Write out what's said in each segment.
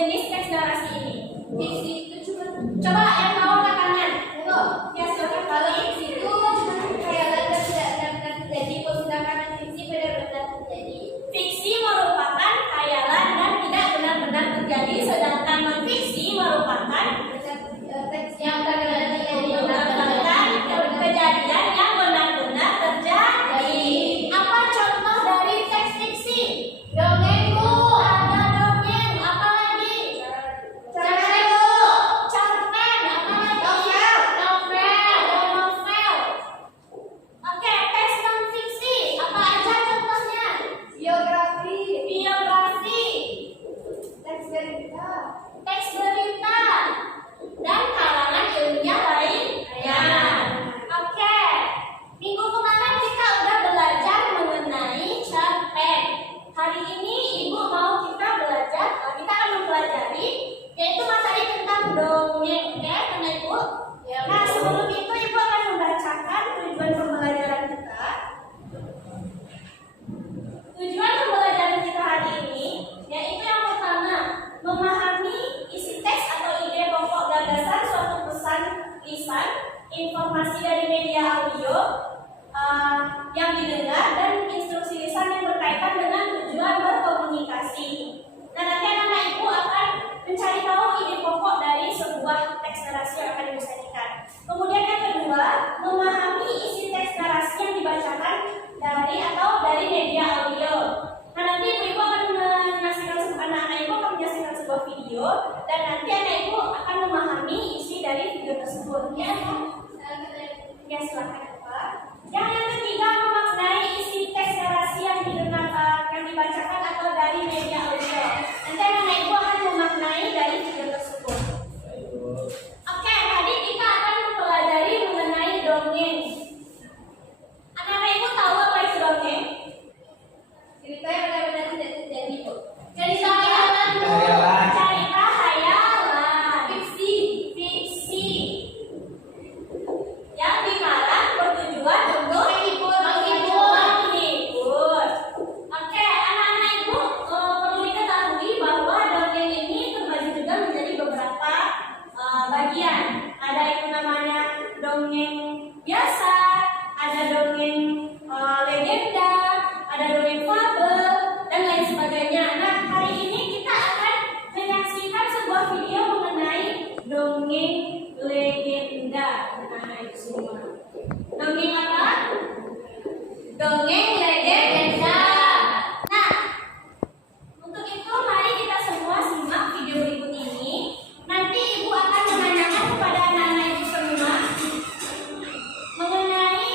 jenis teks narasi ini? Fiksi itu coba yang mau angkat tangan. Ya, silakan. Kalau fiksi itu khayalan dan tidak benar-benar terjadi, sedangkan fiksi benar-benar terjadi. Fiksi merupakan khayalan dan tidak benar-benar terjadi, sedangkan non-fiksi merupakan teks yang benar-benar terjadi, kejadian yang benar-benar terjadi. Apa contoh dari teks fiksi? Dongeng, Bu. Ada dongeng. Apa lagi? Cerpen, Bu. Cerpen. Apa lagi? Novel. Oke, teks non-fiksi. Apa aja contohnya? Biografi. Teks berita. Dan kalangan ilmiah lainnya. Oke, minggu kemarin kita udah belajar mengenai cerpen. Hari ini Ibu mau kita akan mempelajari yaitu materi tentang dongeng. Oke, karena Ibu. Nah, sebelum itu Ibu akan membacakan tujuan pembelajaran kita. Tujuan pembelajaran kita hari ini yaitu yang pertama, memahami isi teks atau ide pokok gagasan suatu pesan lisan, informasi dari media audio yang didengar, dan instruksi lisan yang berkaitan dengan tujuan berkomunikasi. Nah, nanti anak-anak Ibu akan mencari tahu ide pokok dari sebuah teks narasi yang akan dibacakan. Kemudian yang kedua, memahami isi teks narasi yang dibacakan dari media audio. Nah, nanti Ibu akan anak-anak Ibu akan menyaksikan sebuah video, dan nanti anak Ibu akan memahami isi dari video tersebut. Ya, silakan Pak. Yang ketiga, memaknai isi teks narasi yang dibacakan atau dari media audio. Nanti anak Ibu akan memaknai dari video tersebut. Oke, tadi kita akan mempelajari mengenai dongeng. Anak-anak Ibu tahu apa itu dongeng? Cerita yang benar-benar tidak terjadi, Bu. Cerita khayalan, Bu. Cerita khayalan. Fiksi. Yang dikarang bertujuan untuk menghibur. Oke, anak-anak Ibu perlu diketahui bahwa dongeng ini terbagi juga menjadi beberapa bagian. Ada yang namanya dongeng biasa, ada dongeng legenda, ada dongeng fabel, dan lain sebagainya. Nah, hari ini kita akan menyaksikan sebuah video mengenai dongeng legenda. Nah, itu semua. Dongeng apa? Dongeng legenda. Nah, untuk itu mari kita semua simak video berikut ini. Nanti Ibu akan menanyakan kepada anak-anak Ibu semua mengenai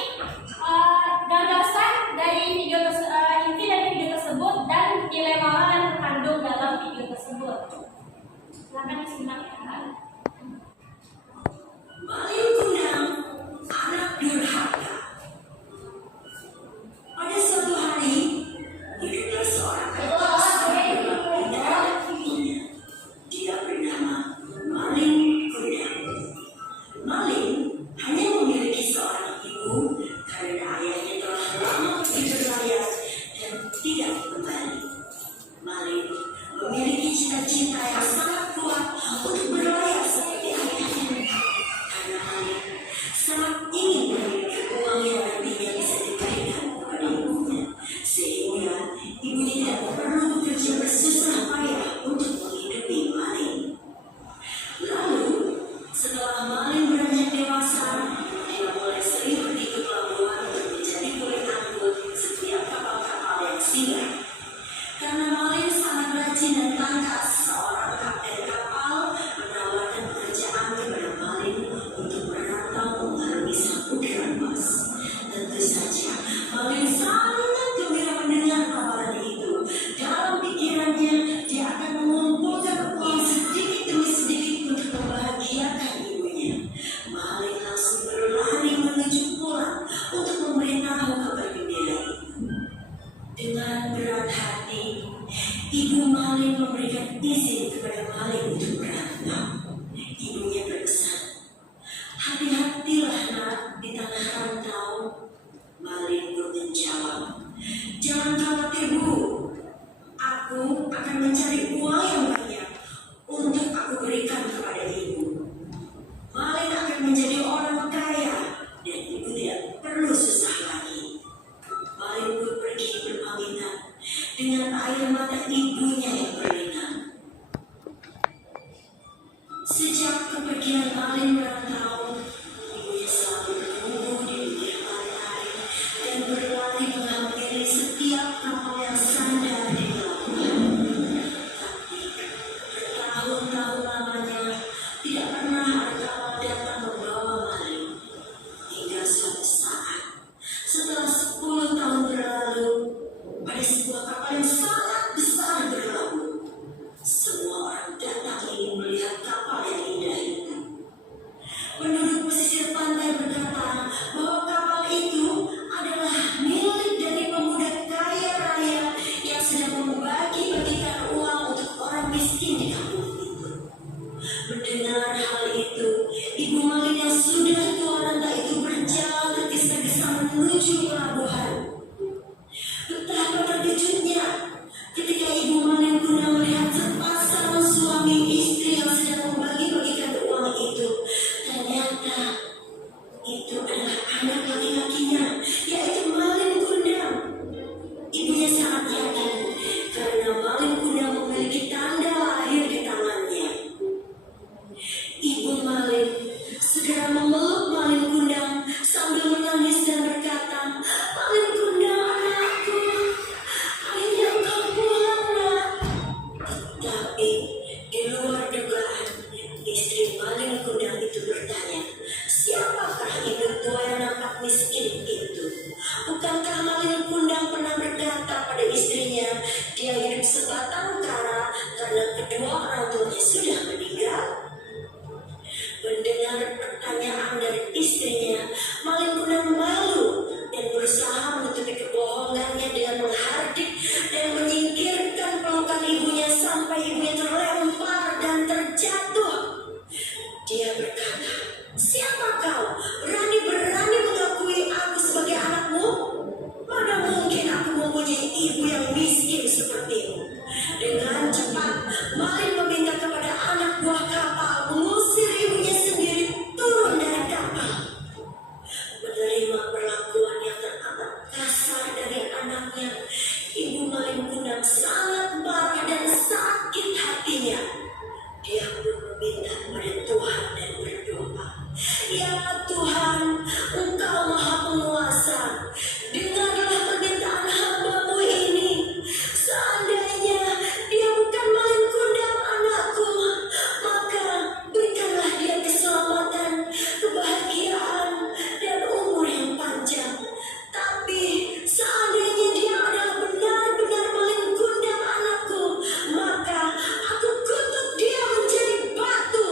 gagasan dari inti dari video tersebut dan nilai moral yang terkandung dalam video tersebut. Silakan disimak ya. Maling Kunang, anak durhaka. Pada suatu hari, hiduplah seorang raksasa yang berdarah tingginya. Dia bernama Maling Kunang. Maling hanya memiliki seorang ibu karena ayahnya telah lama pergi berlayar dan tidak kembali. Maling memiliki cita-cita yang sangat kuat untuk berlayar seperti ayahnya. Karena Maling sangat ingin memiliki uang yang nantinya bisa diberikan kepada ibunya, sehingga ibunya tidak perlu bekerja bersusah payah untuk menghidupi Maling. Lalu, setelah Maling beranjak dewasa, dia mulai sering pergi ke pelabuhan untuk menjadi kulit angkut setiap kapal-kapal yang singgah. Karena Maling sangat rajin dan tangkas, seorang kapten kapal menawarkan pekerjaan kepada Maling untuk merantau mengarungi samudera emas. Tentu saja, Maling sangat gembira mendengar tawaran itu. Dalam pikirannya, dia akan mengumpulkan uang sedikit demi sedikit untuk membahagiakan ibunya. Maling langsung berlari menuju pulang untuk memberitahu kabar gembira itu. Dengan berat hati, ibu Maling memberikan izin kepada Maling untuk merantau. Ibunya berpesan, "Hati-hatilah nak di tanah rantau." Maling pun menjawab, "Jangan khawatir Bu, aku akan mencari uang yang banyak dengan air mata ibunya yang berlinang. Sejak kepergian Malin merantau, ibunya selalu bertumbuh di dunia pantai dan berlari menghampiri setiap kapal yang sandar di pelabuhan. Tapi bertahun-tahun lamanya tidak pernah ada kapal datang membawa Malin. Hingga suatu saat, setelah 10 tahun berlalu, pada sebuah kapal yang sangat besar berlabuh. Semua orang datang ingin melihat kapal yang indah itu. Penduduk pesisir pantai berkata bahwa kapal itu adalah milik dari pemuda kaya raya yang sedang membagi-bagikan uang untuk orang miskin di kampung itu. Mendengar hal itu, Ibu Malin yang sudah tua renta itu berjalan tergesa-gesa menuju pelabuhan. Betapa terkejutnya ketika Ibu Malin Kundang melihat sepasang suami istri yang sedang membagi-bagikan uang itu. Ternyata itu adalah anak laki-lakinya, yaitu Malin Kundang. Ibunya sangat yakin karena Malin Kundang memiliki tanda lahir di tangannya. Ibu Malin segera memeluk Malin Kundang sambil menangis dan berkata, "Malin Kundang, anakku, akhirnya engkau pulang, nak." Tapi di luar dugaan, istri Malin Kundang itu bertanya, "Siapakah ibu tua yang nampak miskin itu?" Bukankah Malin Kundang pernah berkata pada istrinya, dia hidup sebatang kara karena kedua orang tuanya sudah meninggal? Mendengar pertanyaan dari istrinya, Malin Kundang malu dan berusaha menutupi kebohongannya dengan menghardik dan menyingkirkan pelukan ibunya sampai ibunya terlempar dan terjatuh. Dia berkata, "Siapa kau? Berani-berani mengakui aku sebagai anakmu? Mana mungkin aku mempunyai ibu yang miskin sepertimu?" Dengan cepat, Malin meminta kepada anak buah kapal mengusir ibunya sendiri turun dari kapal. Menerima perlakuan yang teramat kasar dari anaknya, Ibu Malin Kundang sangat marah dan sakit hatinya. Dia pun meminta kepada Tuhan dan berdoa, "Ya Tuhan, Engkau Maha Penguasa, dengarlah permintaan hamba-Mu ini. Seandainya dia bukan Malin Kundang anakku, maka berikanlah dia keselamatan, kebahagiaan, dan umur yang panjang. Tapi seandainya dia adalah benar-benar Malin Kundang anakku, maka aku kutuk dia menjadi batu."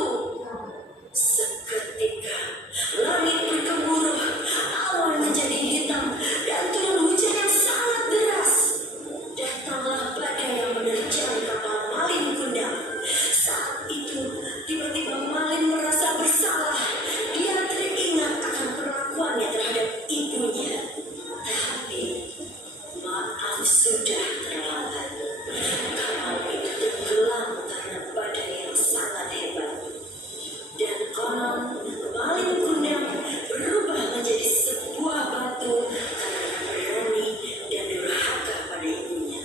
Seketika langit bergemuruh, awan menjadi hitam, dan turun hujan yang sangat deras. Datanglah badai yang menerjang kapal Malin Kundang. Saat itu tiba-tiba Malin merasa bersalah. Dia teringat akan perlakuannya terhadap ibunya. Tapi maaf, sudah terlambat. Kapal itu tenggelam karena badai yang sangat hebat. Dan konon Malin Kundang berubah menjadi sebuah batu karena berani dan durhaka pada ibunya.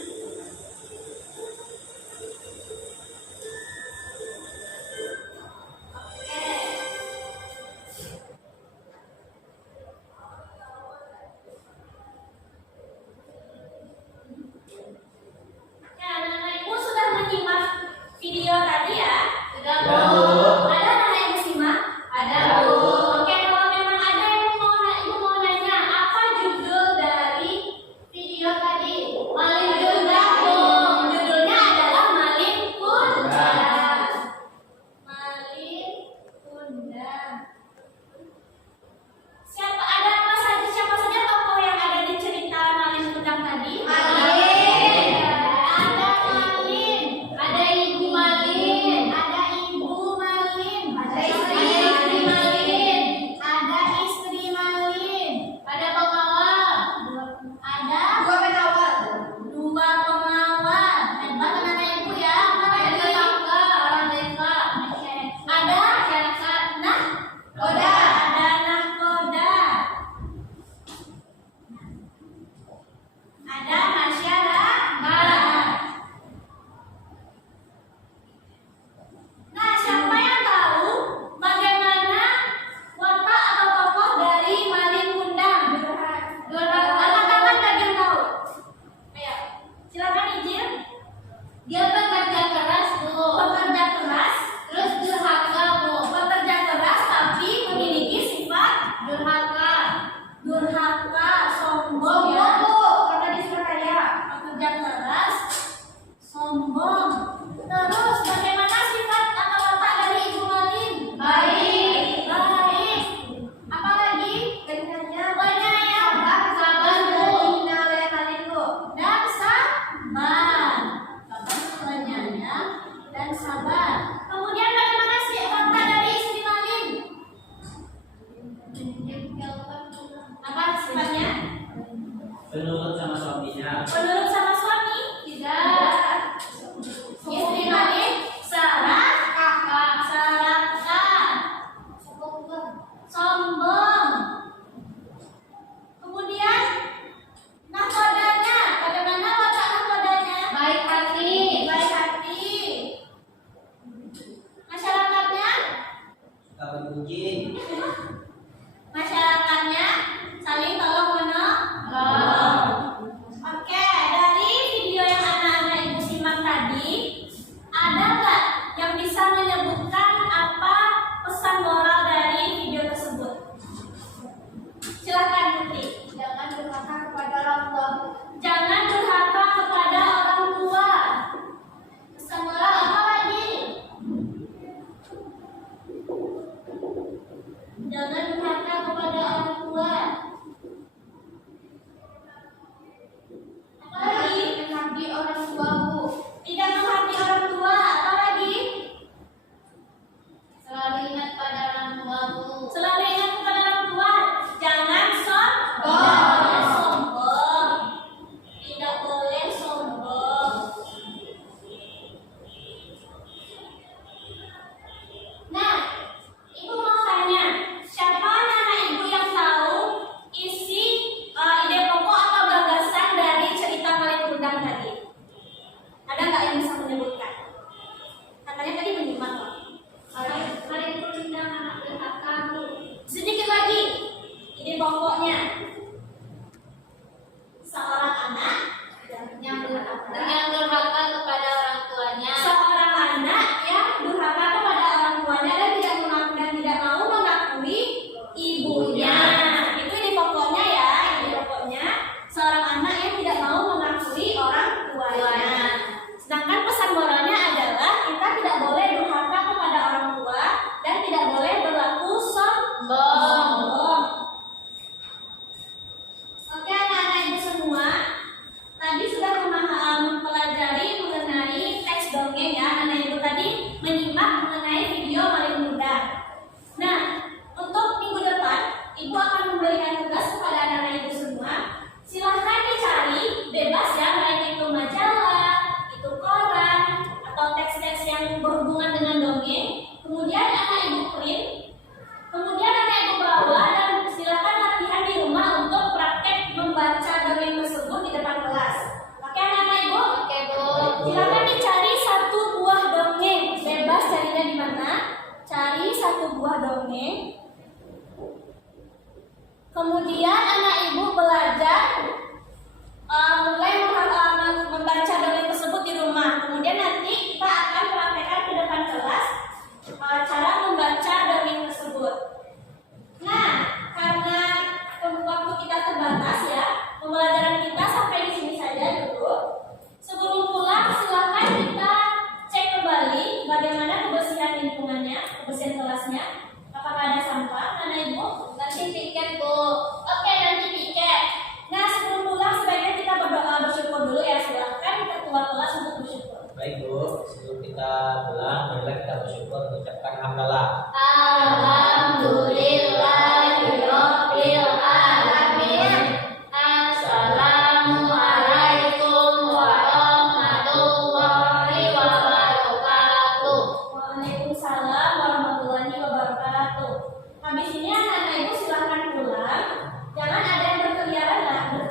Habis ini anak-anak ibu silahkan pulang. Jangan ada yang berkeliaran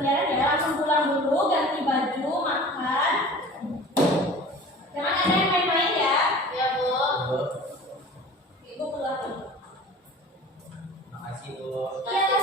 ya. Langsung pulang dulu, ganti baju, makan. Jangan ada yang main-main ya. Ya, Bu. Ibu pulang dulu. Makasih, Bu. Iya,